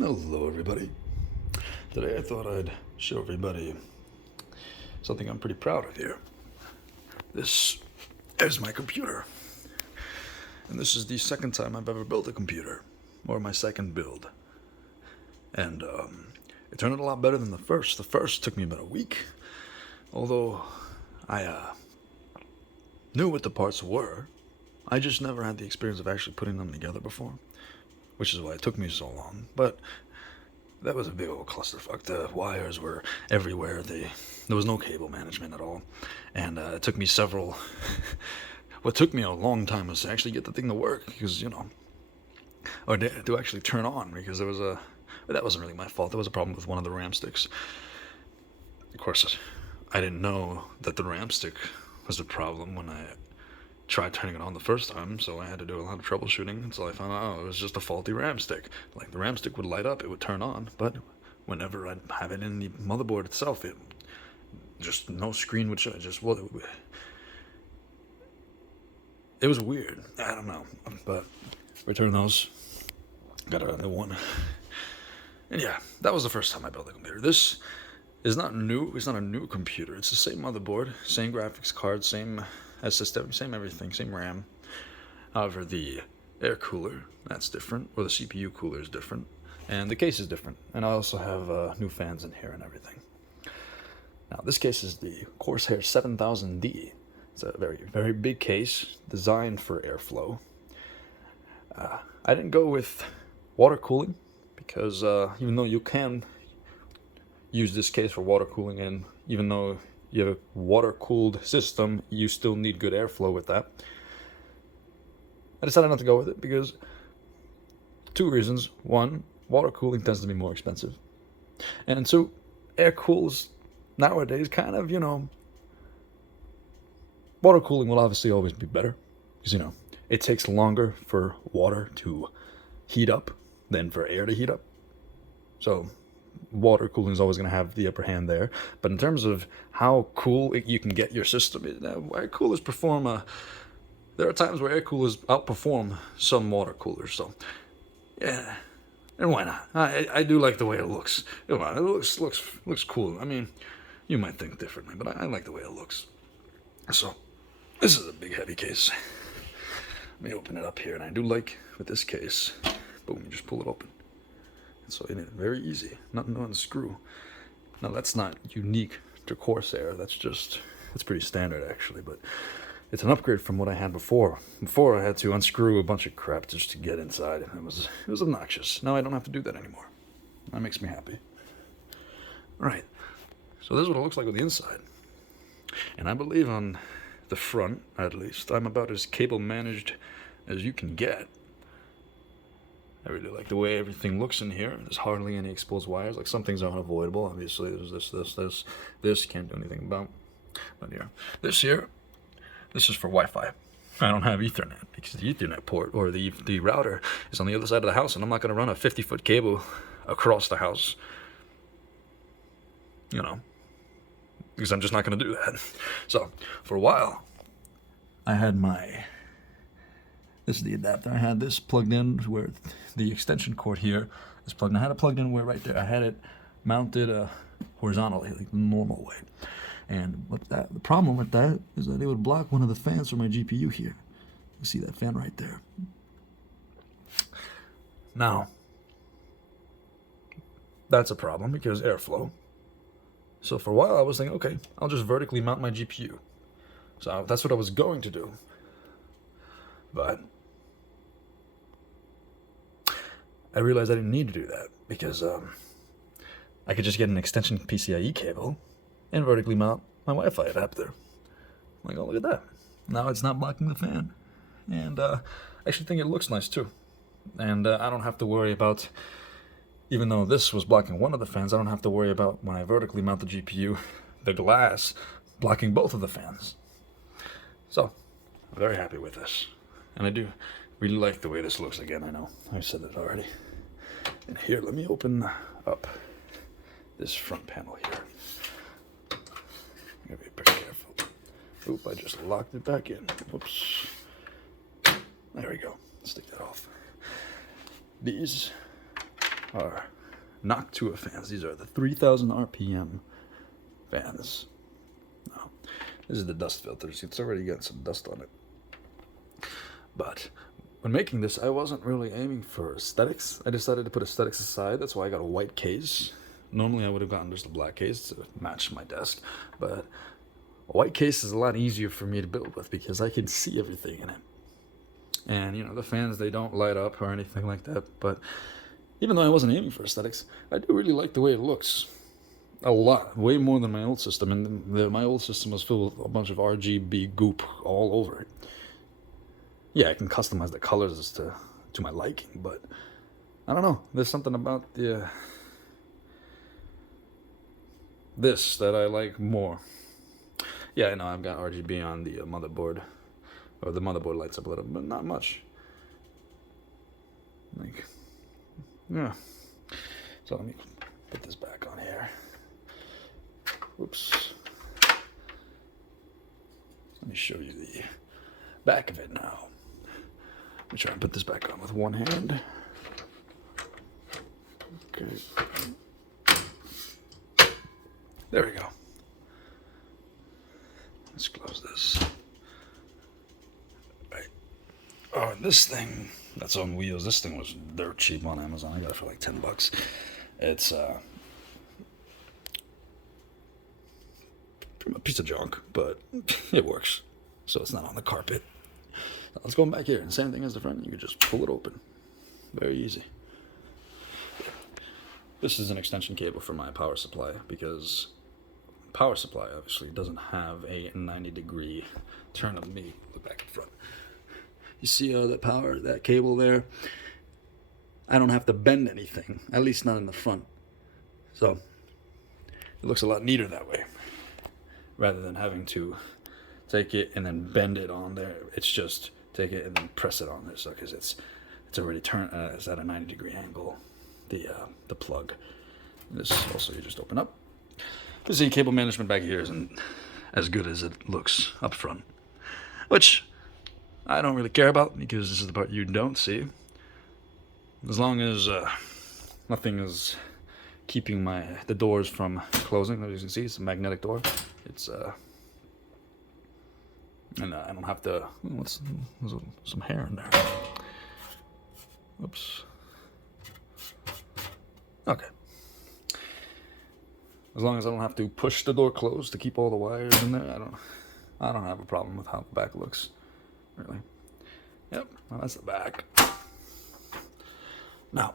Hello, everybody. Today I thought I'd show everybody something I'm pretty proud of here. This is my computer. And this is the second time I've ever built a computer, or my second build. And it turned out a lot better than the first. The first took me about a week, although I knew what the parts were. I just never had the experience of actually putting them together before, which is why it took me so long. But that was a big old clusterfuck. The wires were everywhere. There was no cable management at all. And it took me several... what took me a long time was to actually get the thing to work, because, or to actually turn on, because there was a... That wasn't really my fault. There was a problem with one of the RAM sticks. Of course, I didn't know that the RAM stick was the problem when I tried turning it on the first time, so I had to do a lot of troubleshooting until I found out, it was just a faulty RAM stick. Like, the RAM stick would light up, it would turn on, but whenever I'd have it in the motherboard itself, it just, no screen would show. It just, well, it was weird. I don't know, but return those, got a new one. And yeah, that was the first time I built a computer. This is not new. It's not a new computer. It's the same motherboard, same graphics card, same SSD, same everything, same RAM. However, the air cooler, that's different, or the CPU cooler is different, and the case is different. And I also have new fans in here and everything. Now, this case is the Corsair 7000D. It's a very, very big case, designed for airflow. I didn't go with water cooling, because even though you can use this case for water cooling, and even though you have a water-cooled system, you still need good airflow with that. I decided not to go with it because two reasons. One, water cooling tends to be more expensive. And two, air cools nowadays kind of, water cooling will obviously always be better. Because, it takes longer for water to heat up than for air to heat up. So water cooling is always going to have the upper hand there. But in terms of how cool you can get your system, air coolers perform there are times where air coolers outperform some water coolers. So yeah, and why not? I do like the way it looks. It looks cool. I mean, you might think differently, but I like the way it looks. So this is a big heavy case. Let me open it up here, and I do like with this case, boom, you just pull it open. So very easy, nothing to unscrew. Now that's not unique to Corsair, that's pretty standard actually, but it's an upgrade from what I had before. Before I had to unscrew a bunch of crap just to get inside, and it was obnoxious. Now I don't have to do that anymore. That makes me happy. Right, so this is what it looks like on the inside. And I believe on the front, at least, I'm about as cable managed as you can get. I really like the way everything looks in here. There's hardly any exposed wires. Like, some things are unavoidable. Obviously, there's this can't do anything about. But yeah, this is for Wi-Fi. I don't have Ethernet because the Ethernet port or the router is on the other side of the house, and I'm not going to run a 50-foot cable across the house. Because I'm just not going to do that. So for a while, I had this is the adapter. I had this plugged in where the extension cord here is plugged in. I had it plugged in where right there. I had it mounted horizontally, like the normal way. And the problem with that is that it would block one of the fans from my GPU here. You see that fan right there. Now, that's a problem because airflow. So for a while I was thinking, okay, I'll just vertically mount my GPU. So that's what I was going to do. But I realized I didn't need to do that because I could just get an extension PCIe cable and vertically mount my Wi-Fi adapter. I'm like, oh, look at that. Now it's not blocking the fan. And I actually think it looks nice too. And I don't have to worry about, even though this was blocking one of the fans, I don't have to worry about when I vertically mount the GPU, the glass blocking both of the fans. So, I'm very happy with this. And I do really like the way this looks. Again, I know I said it already. And here, let me open up this front panel here. I'm gonna be pretty careful. Oop, I just locked it back in. Whoops. There we go. Let's take that off. These are Noctua fans. These are the 3000 RPM fans. Now, this is the dust filter. See, it's already got some dust on it. But when making this, I wasn't really aiming for aesthetics. I decided to put aesthetics aside. That's why I got a white case. Normally, I would have gotten just a black case to match my desk. But a white case is a lot easier for me to build with because I can see everything in it. And, you know, the fans, they don't light up or anything like that. But even though I wasn't aiming for aesthetics, I do really like the way it looks. A lot. Way more than my old system. And my old system was filled with a bunch of RGB goop all over it. Yeah, I can customize the colors as to my liking, but I don't know. There's something about this that I like more. Yeah, I know I've got RGB on the motherboard, or the motherboard lights up a little, but not much. Like, yeah. So let me put this back on here. Whoops. Let me show you the back of it now. Let me try and put this back on with one hand. Okay. There we go. Let's close this. All right. Oh, and this thing that's on wheels. This thing was dirt cheap on Amazon. I got it for like $10. It's a piece of junk, but it works. So it's not on the carpet. Let's go back here. And same thing as the front. You can just pull it open. Very easy. This is an extension cable for my power supply because power supply obviously doesn't have a 90-degree turn. Let me look back in front. You see that cable there? I don't have to bend anything, at least not in the front. So it looks a lot neater that way, rather than having to take it and then bend it on there. It's just take it and then press it on there, so because it's already turned. It's at a 90-degree angle. The plug. This also you just open up. You see, cable management back here isn't as good as it looks up front, which I don't really care about because this is the part you don't see. As long as nothing is keeping the doors from closing. As you can see, it's a magnetic door. It's and I don't have to. There's some hair in there. Oops. Okay. As long as I don't have to push the door closed to keep all the wires in there, I don't have a problem with how the back looks. Really. Yep. Well, that's the back. Now.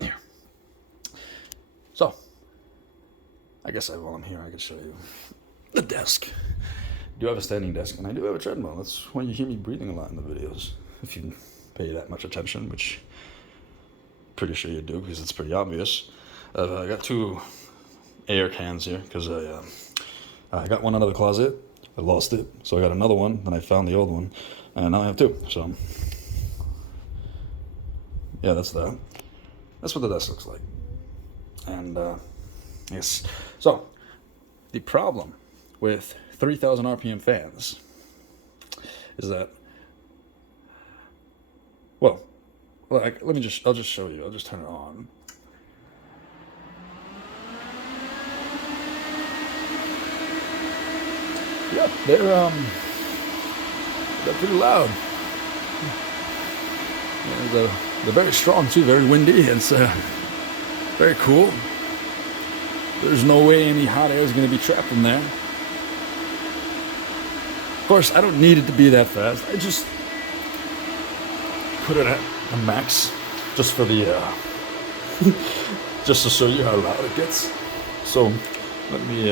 Here. So. I guess while I'm here, I can show you the desk. I do have a standing desk, and I do have a treadmill. That's why you hear me breathing a lot in the videos, if you pay that much attention, which I'm pretty sure you do, because it's pretty obvious. I got two air cans here, because I got one out of the closet. I lost it, so I got another one, then I found the old one, and now I have two, so yeah, that's that. That's what the desk looks like. And yes, so the problem with 3000 RPM fans is that, well, I'll just show you. I'll just turn it on. Yeah, they're pretty loud. Yeah, they're very strong too, very windy. It's very cool. There's no way any hot air is going to be trapped in there. Of course, I don't need it to be that fast. I just put it at a max, just for the just to show you how loud it gets. So let me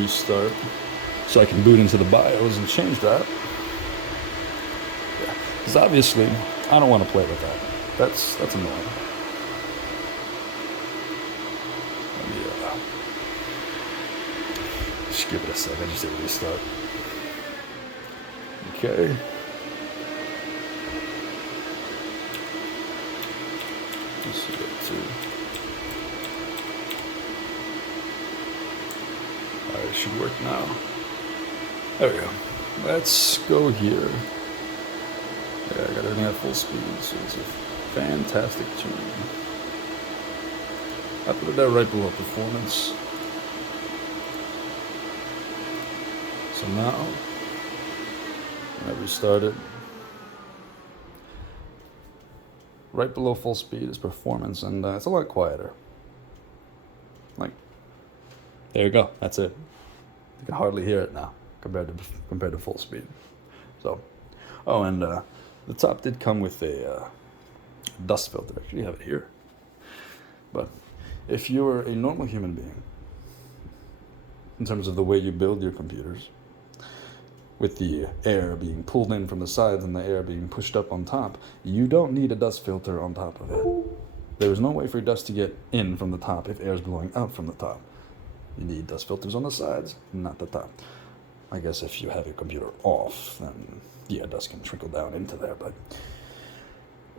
restart so I can boot into the BIOS and change that. Yeah, because obviously I don't want to play with that. That's annoying. Just give it a sec. I just did a restart. Okay. Let's see that too. Alright, it should work now. There we go. Let's go here. I got everything at full speed, so it's a fantastic tune. I put it there right below performance. So now, when I restart it, right below full speed is performance, and it's a lot quieter. Like, there you go. That's it. You can hardly hear it now compared to full speed. So, oh, and the top did come with a dust filter. I actually have it here. But if you're a normal human being, in terms of the way you build your computers, with the air being pulled in from the sides and the air being pushed up on top, you don't need a dust filter on top of it. There is no way for dust to get in from the top if air is blowing out from the top. You need dust filters on the sides, not the top. I guess if you have your computer off, then yeah, dust can trickle down into there, but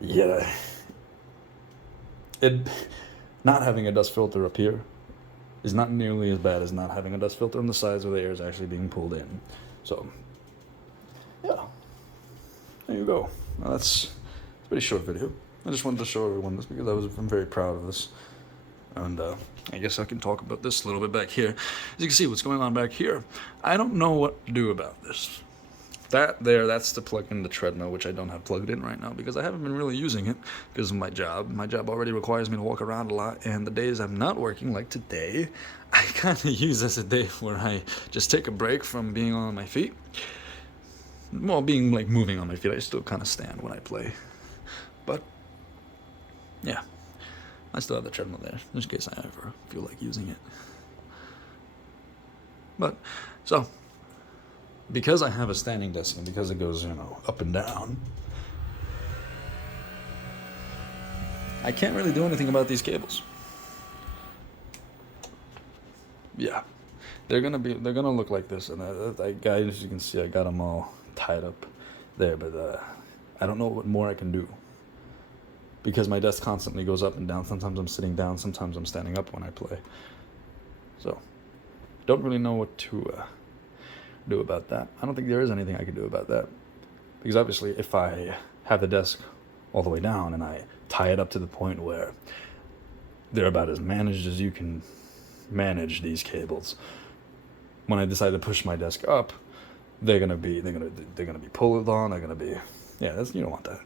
yeah, not having a dust filter up here is not nearly as bad as not having a dust filter on the sides where the air is actually being pulled in. So, yeah, there you go. Now that's a pretty short video. I just wanted to show everyone this because I'm very proud of this. And I guess I can talk about this a little bit back here. As you can see, what's going on back here, I don't know what to do about this. That's to plug in the treadmill, which I don't have plugged in right now because I haven't been really using it because of my job. My job already requires me to walk around a lot, and the days I'm not working, like today, I kind of use as a day where I just take a break from being on my feet. Well, being like moving on my feet, I still kind of stand when I play. But, yeah, I still have the treadmill there, just in case I ever feel like using it. But, so, because I have a standing desk and because it goes, up and down, I can't really do anything about these cables. Yeah, they're gonna look like this, and guys, as you can see, I got them all tied up there, but I don't know what more I can do because my desk constantly goes up and down. Sometimes I'm sitting down, sometimes I'm standing up when I play. So, don't really know what to do about that. I don't think there is anything I can do about that because obviously if I have the desk all the way down and I tie it up to the point where they're about as managed as you can manage these cables, when I decide to push my desk up, they're gonna be pulled on. They're gonna be, yeah, you don't want that.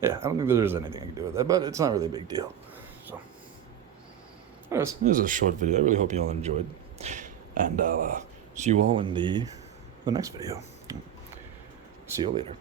Yeah, I don't think there's anything I can do with that, but it's not really a big deal. So, anyways, this is a short video. I really hope you all enjoyed, and I'll see you all in the next video. See you later.